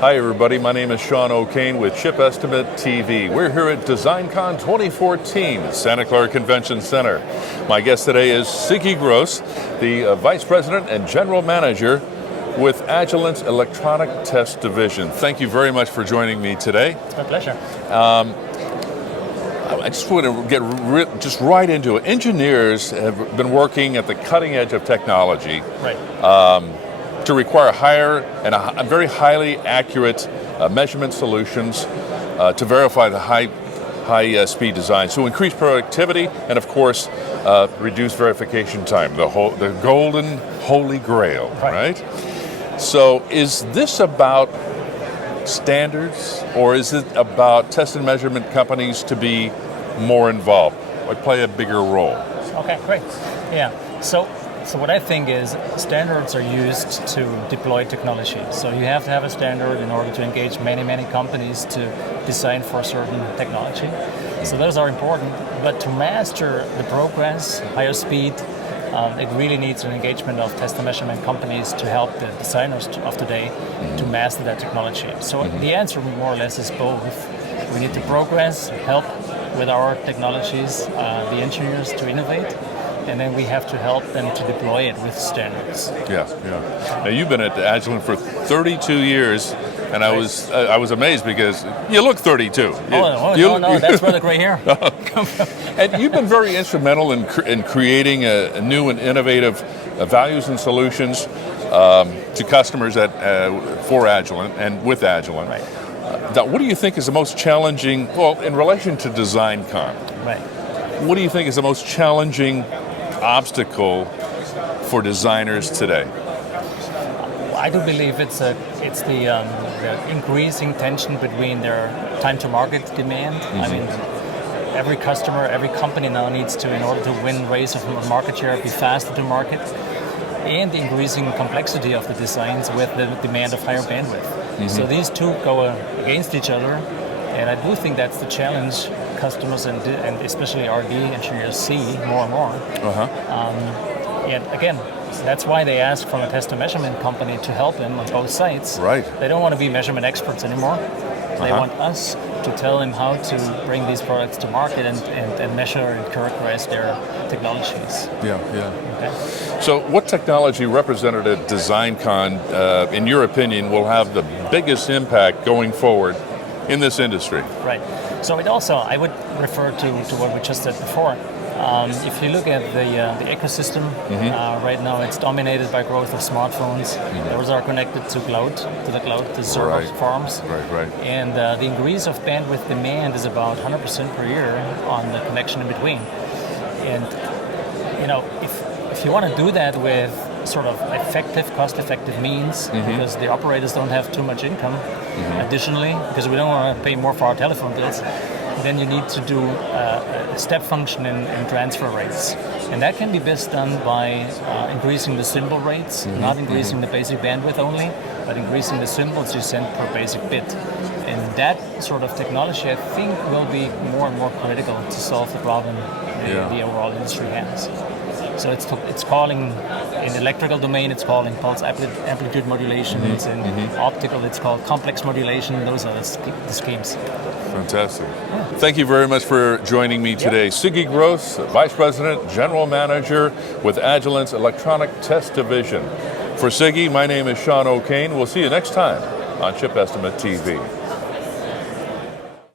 Hi everybody, my name is Sean O'Kane with ChipEstimate.com. We're here at DesignCon 2014 at Santa Clara Convention Center. My guest today is Sigi, the Vice President and General Manager with Agilent's Electronic Test Division. Thank you very much for joining me today. It's my pleasure. I just want to get right into it. Engineers have been working at the cutting edge of technology. Right. To require higher and a very highly accurate measurement solutions to verify the high speed design. So increase productivity and of course reduce verification time, the golden holy grail, right? So is this about standards or is it about test and measurement companies to be more involved, like play a bigger role? Okay, great. Yeah, so what I think is standards are used to deploy technology. So you have to have a standard in order to engage many companies to design for a certain technology. So those are important, but to master the progress, higher speed, it really needs an engagement of test and measurement companies to help the designers of today to master that technology. So the answer more or less is both. We need to progress, help with our technologies, the engineers to innovate, and then we have to help them to deploy it with standards. Yeah. Now you've been at Agilent for 32 years, and I was amazed because you look 32. No, that's where the gray hair comes from. And you've been very instrumental in creating a new and innovative values and solutions to customers for Agilent and with Agilent. Right. Now, what do you think is the most challenging, in relation to DesignCon? Right. What do you think is the most challenging obstacle for designers today? I do believe it's the increasing tension between their time to market demand. I mean, every customer, every company now needs to, in order to win race of market share, be faster to market, and the increasing complexity of the designs with the demand of higher bandwidth. So these two go against each other, and I do think that's the challenge customers and especially R&D engineers see more and more. And again, that's why they ask from a test and measurement company to help them on both sides. Right. They don't want to be measurement experts anymore. They want us to tell them how to bring these products to market and measure and characterize their technologies. Yeah. Okay. So what technology represented at DesignCon, in your opinion, will have the biggest impact going forward in this industry? Right. So it also, I would refer to what we just said before. If you look at the ecosystem, right now it's dominated by growth of smartphones. Those are connected to the cloud, to server farms. Right. And the increase of bandwidth demand is about 100% per year on the connection in between. And if you want to do that with sort of cost-effective means, because the operators don't have too much income, additionally, because we don't want to pay more for our telephone bills, then you need to do a step function in transfer rates. And that can be best done by increasing the symbol rates, not increasing the basic bandwidth only, but increasing the symbols you send per basic bit. And that sort of technology, I think, will be more and more critical to solve the problem the overall industry has. So it's calling, in the electrical domain, it's calling pulse amplitude modulation. It's in optical, it's called complex modulation. Those are the schemes. Fantastic. Thank you very much for joining me today. Sigi, Vice President, General Manager with Agilent's Electronic Test Division. For Sigi, my name is Sean O'Kane. We'll see you next time on ChipEstimate TV.